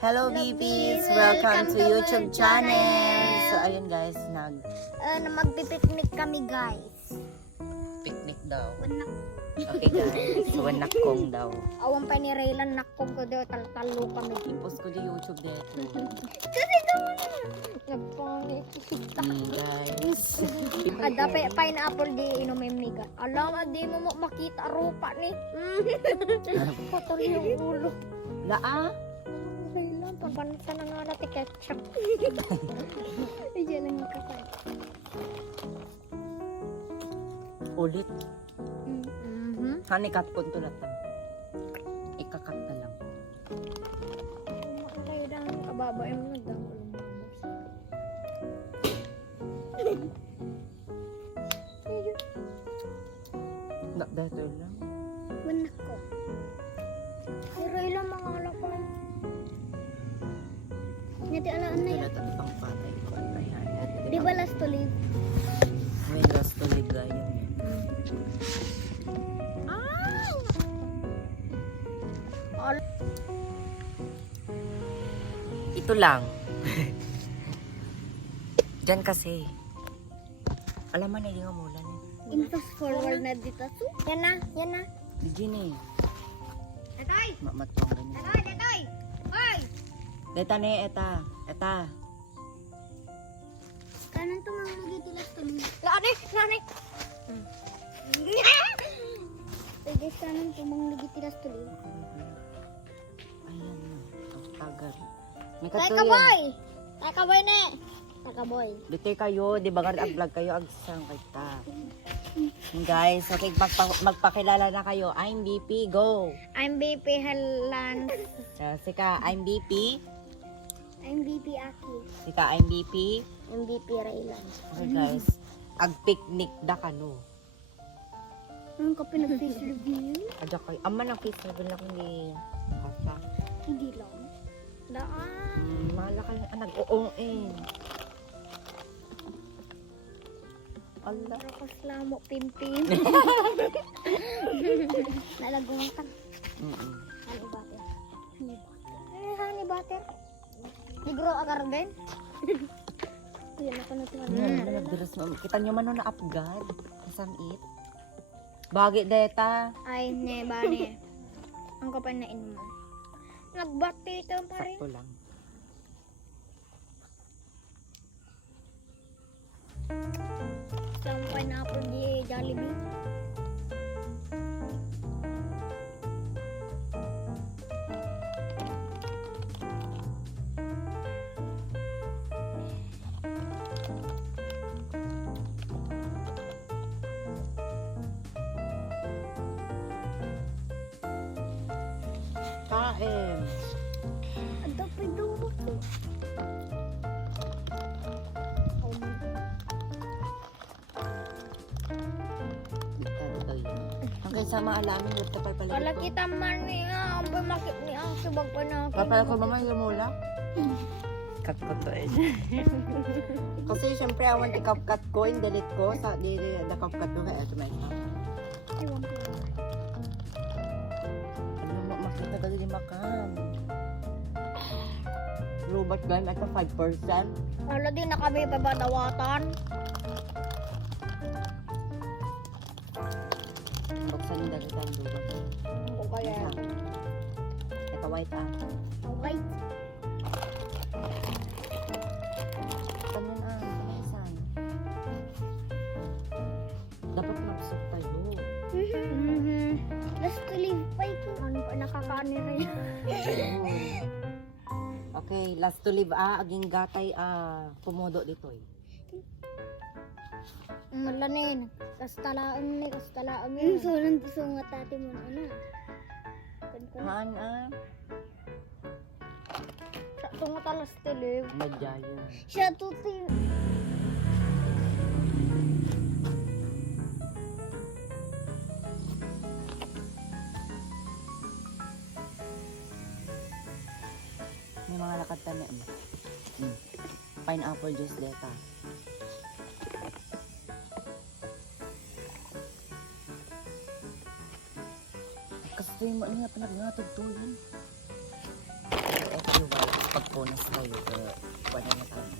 Hello BBs! Welcome to YouTube channel! So ayun guys, Magpipiknik kami guys. picnic daw. Wanak. Okay guys, wanak kong daw. Awan pa ni Raylan nakog ko daw talo kami. I-post ko di YouTube dito. Kasi naman nagpangit. Guys. Dapat pineapple di inumin miga. Alam di mo makita rupa ni. Putol yung ulo. Laa? Raylan papansa na nga natin ketchup. Diyan lang kapay. Ulit. Mhm. Hani cut ko tulatan. Ikakat na lang. Makakay lang kababae mo nagdang ulo mo. Dito lang. Wanak ko. Si Raylan mga alakay. Ngati alaan na yan. Tulatan pang patay ko. Di ba last to live? May last to live gaya niya. Ito lang. Diyan kasi. Alam mo na yung amulan. Intas forward na dito. Yan na, yan na. Di Gini. Tatay! Matuang ganyan. Tatay! Tatay! Hoy! Deta ne, eta. Eta. Kanan to mga magiging last to live. Lani! Lani! Pwede kanan to mga magiging last to live. Ayan na. Tagal. May Tay katuyan. kaboy! Tay kaboy ne! Tay kaboy. Dito kayo, di ba ag-vlog kayo, agsang kita. Guys, okay, magpakilala na kayo. I'm BP, go! I'm BP Halan. Sika, I'm BP. I'm BP Aki. Sika, I'm BP. I'm BP Raylan. Okay guys, ag-picnic da kano. Anong ka pinag-fish review? Adya kayo, ama ng kiss level na kundi. Kasa. Hindi lang. Daan. Mahala ka na, nag-uong eh. Allah. Rakos lamo pimpin. Nalagong ka. Honey butter. Honey butter. Honey butter. Negro agar din. Yan ako na tuwan. Nagdiras mo. Kita nyo man na apgad. Kasang it. Bagay deta. Ay, ne, bane. Ang kapanain mo. Nagbati ito pa rin. Sakto lang. Isang pineapple di Jollibee. Kain. Ang tapay daw ako. Dito yun. Hanggang sa maalamin, huwag ka palpalit Wala ko. kita man niya. Ang pamakit niya ang subag pa na. Papala ko mama yung mula. Cut ko to eh. Kasi syempre awan ikap-cut ko, yung delete ko. Sa di nakap-cut ko kaya tumay ka. Ewan ko. Ano mo, makita ka din makam. Robot gun at 5%. Wala din na kami babadawatan. Buksan yung dalitan robot. Ang kaya. Ito white ah. Okay. Ganyan ah, sanasan. Dapat mag-suit tayo. Last to live pa ito. Ano pa nakakaani na yan? Okay, last to live ah, aging gatay pumodo dito eh. Malanin. Kastalaan ni, kastalaan mo. So, sungat natin mo na ano. Haan ah, Sungat alas to live. madya yan. Siya tuti. May mga lakad kami. Pineapple juice deta. Kasi mo niya panag nga tugtuyan. iwal. Pagpunas tayo. Wala na tayo.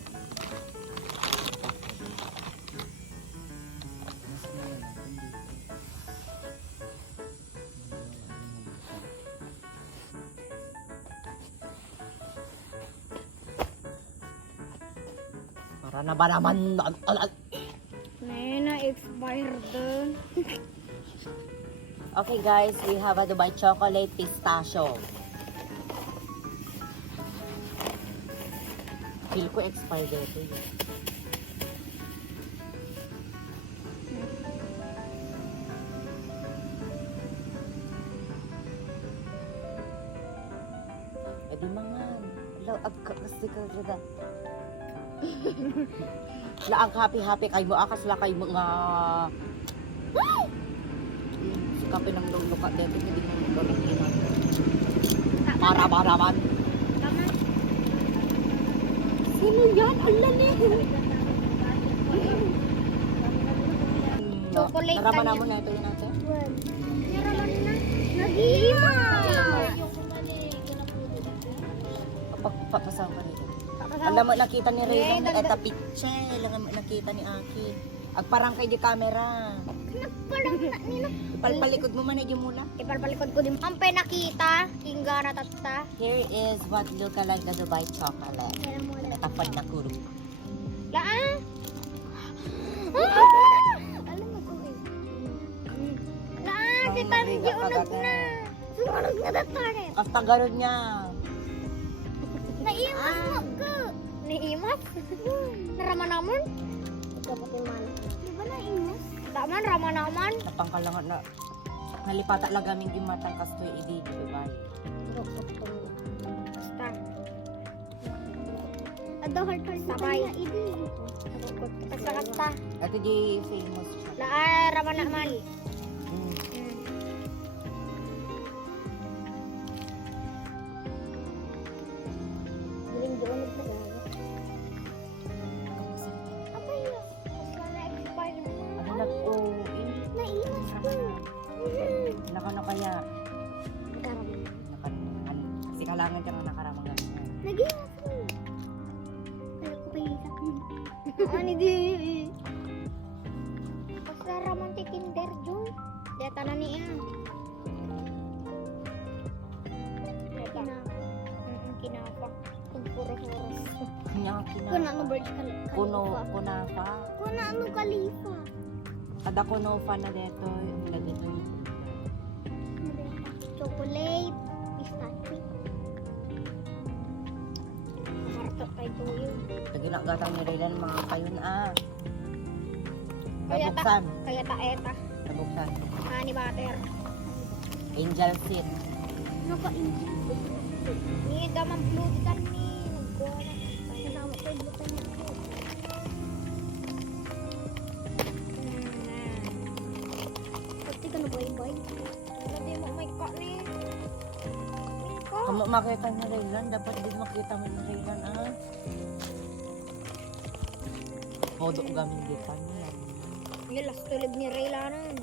Para na ba naman? Na-expired dun. Okay guys, we have a Dubai chocolate pistachio. Feel ko expired ito yun. Eh di mga laag ka kasi ka dyan. Laag happy kay mo akas la kay mga sikapin ng lolo ka dito hindi mo gamitin para man. Tama. Sino yan? Ala ni. Chocolate Naraman kanya. mo na ito yun natin. Naraman na. Nag-iima. Papasama ka rito. Alam mo nakita ni Ray ng eta pitche. Alam mo nakita ni Aki. Agparang kay di camera. Nagparang na nila. Ipalpalikod mo man ay mula. Ipalpalikod ko din. Ang nakita. Kinggara tata. Here is what look like the Dubai chocolate. Natapad na kurong. Laan. Alam mo ko eh. Laan. Si Tanji unag na. Sumunod na dataret. Ang tagaron niya. Naimas mo ka. Naimas? Naraman naman? Dapat yung mana. Di ba naimas? Daman, raman naman. Napangkalangan na. Nalipata lang gaming yung matang kastoy idi di Dubai. Basta. Ado hard sabay. Basta kasta. Ito di famous siya. Laan, raman naman. Galing doon ito. Apa yun? Basta na-expired mo. Ano nag-o-in? Naimas ko. Nakano kaya? Nagkaroon. Kasi kalangan ka na nakaramang ganyan. Nag-iwas ko. Kaya ko pa isak. Ano di? Basta romantic kinder, Joy. Deta na niya. Deta. Kinapa. Kung puro horos. Kanya Kuna ano bird kalifa. kunafa. Kuna ano kalifa. Kada kunofa na dito. Yung dito yung Chocolate. Pistachio. Marto kay Tuyo. Naginagatan ni Raylan mga kayon Kaya Nabuksan. Kaya taeta. Nabuksan. Honey butter. Angel seed. Ano ka inji? Ni damang blutan ni. Nagkuha na. Kasama ko yung blutan ni. Pati ka na boy-boy. Hindi mo may ka ni. Kung makita ni Raylan, dapat din makita mo ni Raylan Podo gamin dito niya. Yung last tulog ni Raylanan.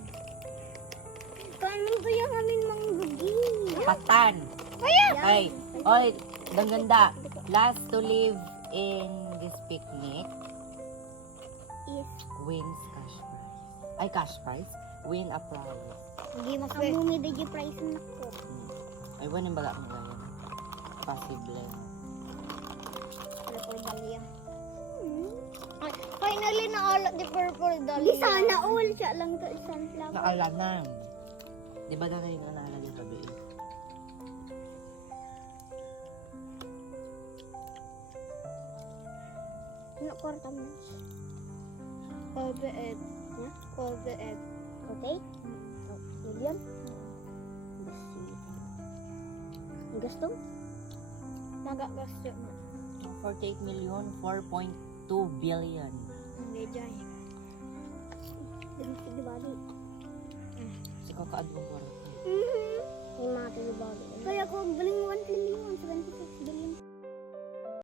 Paano ba yung amin manggugi? Patan. Kaya! Ay, oy, ang ganda. Last to live in this picnic Is. wins cash prize. Ay, cash prize? Win a prize. Hindi mas kamumi da yung price na ko. Ay, wala baga mo ganyan. Possible. Purple dahlia. Ay, finally naala di purple dahlia. Di sana all siya lang to sunflower. Naala na. Di ba na rin nalagay sa biig? Ano kwarta mo? Kolbeed. Kolbeed. Okay? Million? Ang gusto? Magagasyo mo. 48 million, 4.2 billion. Hindi dyan. Sige bali. Kasi kakaadwang ko rin. Yung mga tayo bali. Kaya ko galing 1 trillion, 76 billion.